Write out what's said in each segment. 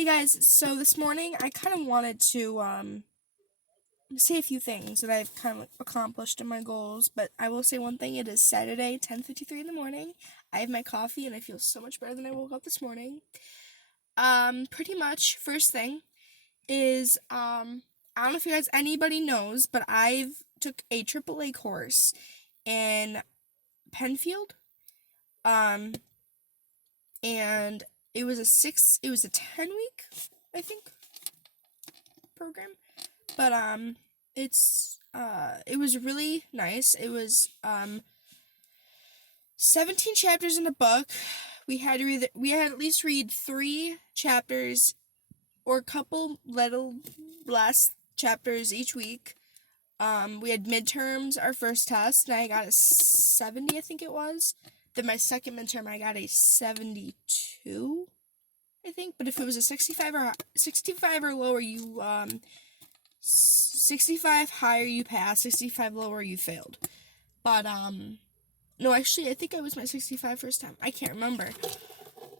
Hey guys, so this morning I kind of wanted to say a few things that I've kind of accomplished in my goals, but I will say one thing. It is Saturday, 10:53 in the morning. I have my coffee and I feel so much better than I woke up this morning. Pretty much first thing is I don't know if you guys anybody knows, but I've took a AAA course in Penfield. Um and it was a 10-week, I think, program. But it was really nice. It was 17 chapters in a book. We had at least read 3 chapters or a couple little less chapters each week. We had midterms, our first test, and I got a 70, I think it was. Then my second midterm I got a 72, I think. But if it was a 65 or lower, you 65 higher you passed, 65 lower you failed. But no, actually I think I was my 65 first time. I can't remember.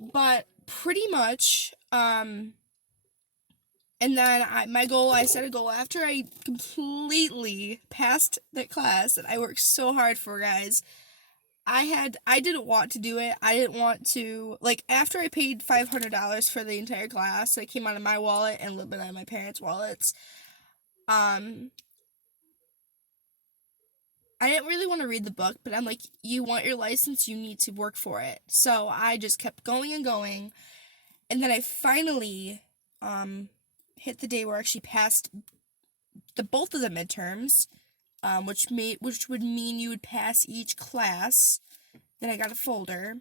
But pretty much and then I set a goal after I completely passed that class that I worked so hard for, guys. I didn't want to do it. I didn't want to, like, after I paid $500 for the entire class, that came out of my wallet and a little bit out of my parents' wallets. I didn't really want to read the book, but I'm like, you want your license, you need to work for it. So I just kept going and going. And then I finally hit the day where I actually passed both of the midterms, which would mean you would pass each class. Then I got a folder,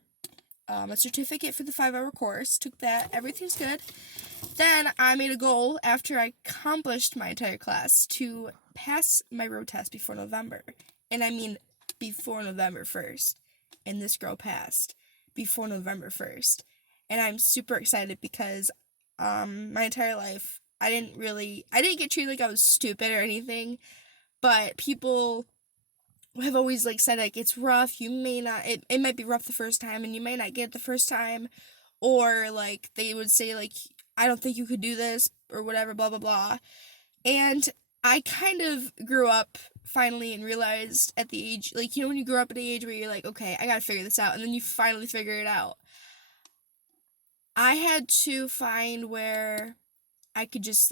a certificate for the 5-hour course, took that, everything's good. Then I made a goal after I accomplished my entire class to pass my road test before November. And I mean before November 1st. And this girl passed before November 1st. And I'm super excited because my entire life I didn't get treated like I was stupid or anything, but people have always said it's rough, you may not it might be rough the first time and you may not get it the first time, or they would say I don't think you could do this or whatever, blah blah blah. And I kind of grew up finally and realized at the age, when you grow up at the age where you're like, okay, I gotta figure this out, and then you finally figure it out. I had to find where I could just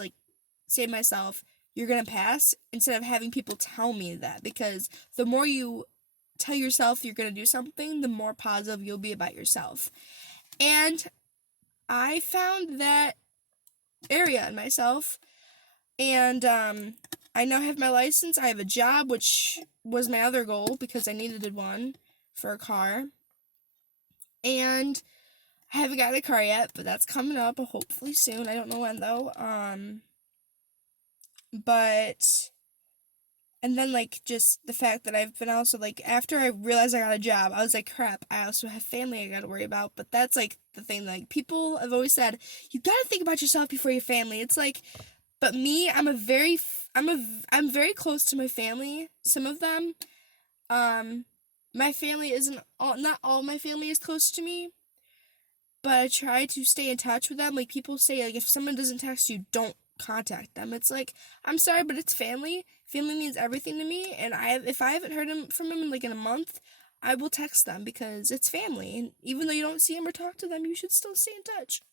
say to myself, you're gonna pass, instead of having people tell me that, because the more you tell yourself you're gonna do something, the more positive you'll be about yourself. And I found that area in myself, and I now have my license. I have a job, which was my other goal because I needed one for a car. And I haven't got a car yet, but that's coming up hopefully soon. I don't know when though. But and then just the fact that I've been also after I realized I got a job, I was like, crap, I also have family I gotta worry about. But that's the thing, people have always said, you gotta think about yourself before your family. It's but me, I'm very close to my family. Some of them, my family isn't not all my family is close to me, but I try to stay in touch with them. People say, if someone doesn't text you, don't contact them. It's I'm sorry, but it's family. Family means everything to me, and if I haven't heard from them in a month, I will text them because it's family. And even though you don't see them or talk to them, you should still stay in touch.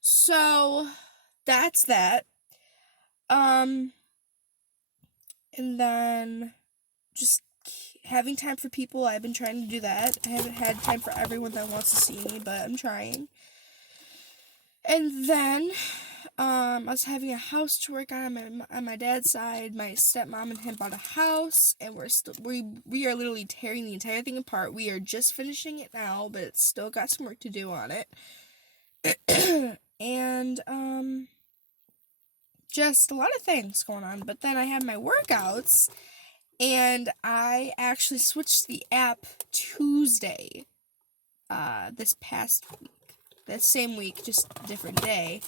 So that's that. And then just having time for people. I've been trying to do that. I haven't had time for everyone that wants to see me, but I'm trying. And then I was having a house to work on my dad's side. My stepmom and him bought a house, and we are literally tearing the entire thing apart. We are just finishing it now, but it's still got some work to do on it. And just a lot of things going on. But then I have my workouts, and I actually switched the app Tuesday, this past week. That same week, just a different day.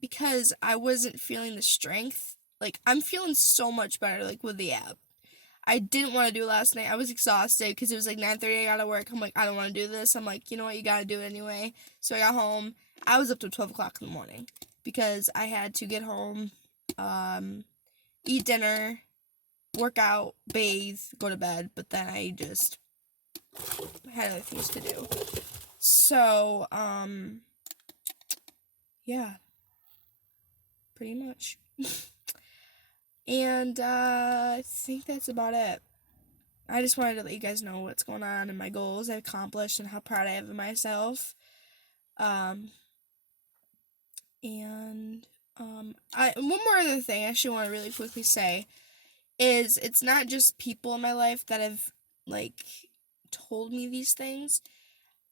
Because I wasn't feeling the strength. I'm feeling so much better, with the app. I didn't want to do it last night. I was exhausted because it was 9:30, I gotta work. I'm I don't want to do this. I'm you know what, you gotta do it anyway. So I got home. I was up till 12 o'clock in the morning because I had to get home, eat dinner, work out, bathe, go to bed, but then I just had other things to do. So, yeah, pretty much. And, I think that's about it. I just wanted to let you guys know what's going on and my goals I've accomplished and how proud I am of myself. One more other thing I actually want to really quickly say is it's not just people in my life that have, like, told me these things.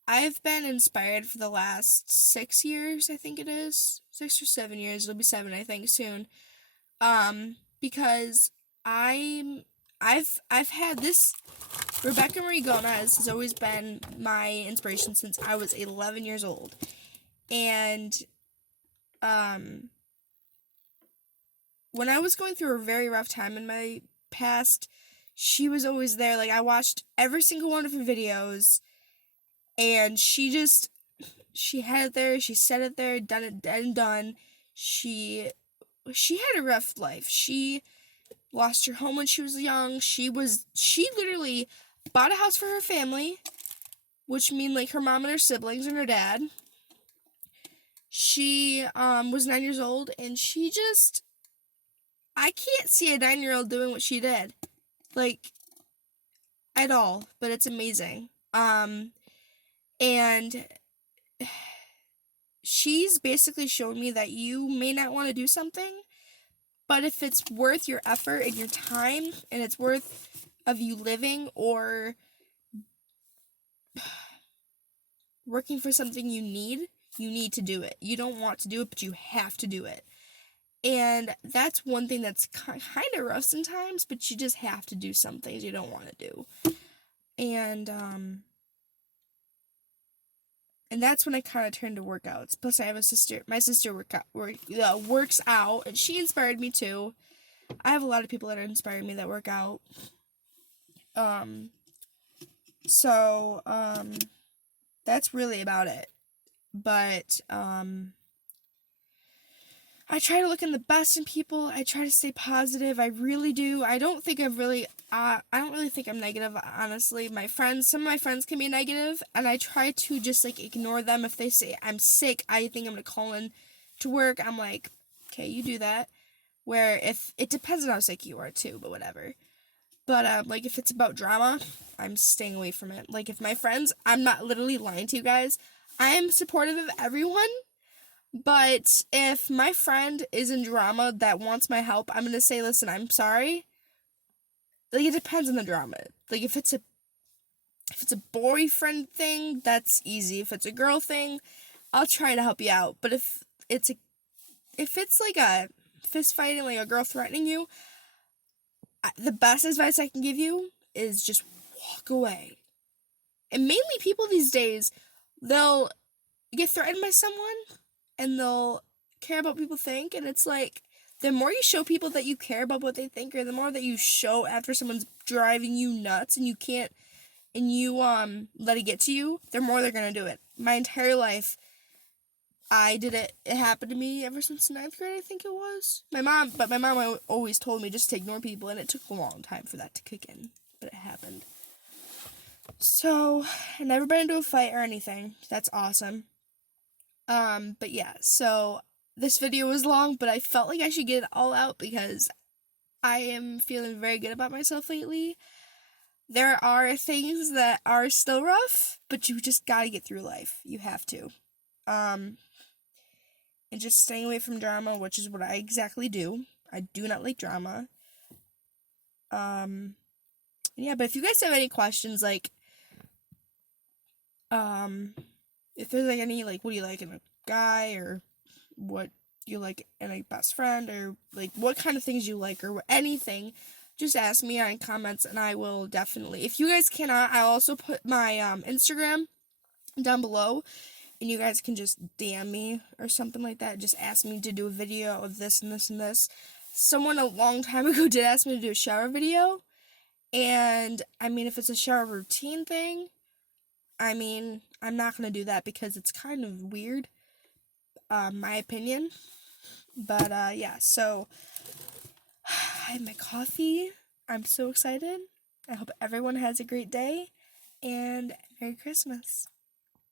I've been inspired for the last 6 years, I think it is. 6 or 7 years. It'll be 7, I think, soon. Because I've had this. Rebecca Marie Gomez has always been my inspiration since I was 11 years old. And, when I was going through a very rough time in my past, she was always there. Like, I watched every single one of her videos, and she had it there, she said it there, done it, dead and done. She had a rough life. She lost her home when she was young. She literally bought a house for her family, which mean, like, her mom and her siblings and her dad. She, was 9 years old, and I can't see a 9-year-old doing what she did. Like, at all. But it's amazing. And she's basically shown me that you may not want to do something, but if it's worth your effort and your time, and it's worth of you living or working for something you need to do it. You don't want to do it, but you have to do it. And that's one thing that's kind of rough sometimes, but you just have to do some things you don't want to do. And that's when I kind of turned to workouts. Plus, I have a sister. My sister works out, and she inspired me too. I have a lot of people that inspire me that work out. That's really about it. But, I try to look in the best in people. I try to stay positive. I really do. I don't really think I'm negative, honestly. Some of my friends can be negative, and I try to just, like, ignore them. If they say I'm sick, I think I'm gonna call in to work. I'm like, okay, you do that. Where if it depends on how sick you are too, but whatever. But, like, if it's about drama, I'm staying away from it. Like, if my friends, I'm not literally lying to you guys, I am supportive of everyone. But if my friend is in drama that wants my help, I'm going to say, listen, I'm sorry. Like, it depends on the drama. Like, if it's a boyfriend thing, that's easy. If it's a girl thing, I'll try to help you out. But if it's like a fist fight and, like, a girl threatening you, the best advice I can give you is just walk away. And mainly people these days, they'll get threatened by someone, and they'll care about what people think, and it's like, the more you show people that you care about what they think, or the more that you show after someone's driving you nuts, and you let it get to you, the more they're gonna do it. My entire life, I did it. It happened to me ever since 9th grade, I think it was. My mom always told me just to ignore people, and it took a long time for that to kick in, but it happened. So, I've never been into a fight or anything. That's awesome. But yeah, so this video was long, but I felt like I should get it all out because I am feeling very good about myself lately. There are things that are still rough, but you just gotta get through life. You have to. And just staying away from drama, which is what I exactly do. I do not like drama. Yeah, but if you guys have any questions, like, if there's, like, any, like, what do you like in a guy, or what you like in a best friend, or, like, what kind of things you like, or anything, just ask me in comments, and I will definitely, if you guys cannot, I'll also put my, Instagram down below, and you guys can just DM me, or something like that, just ask me to do a video of this, and this, and this. Someone a long time ago did ask me to do a shower video, and, I mean, if it's a shower routine thing, I mean, I'm not gonna do that because it's kind of weird, my opinion. But yeah, so I have my coffee. I'm so excited. I hope everyone has a great day, and Merry Christmas.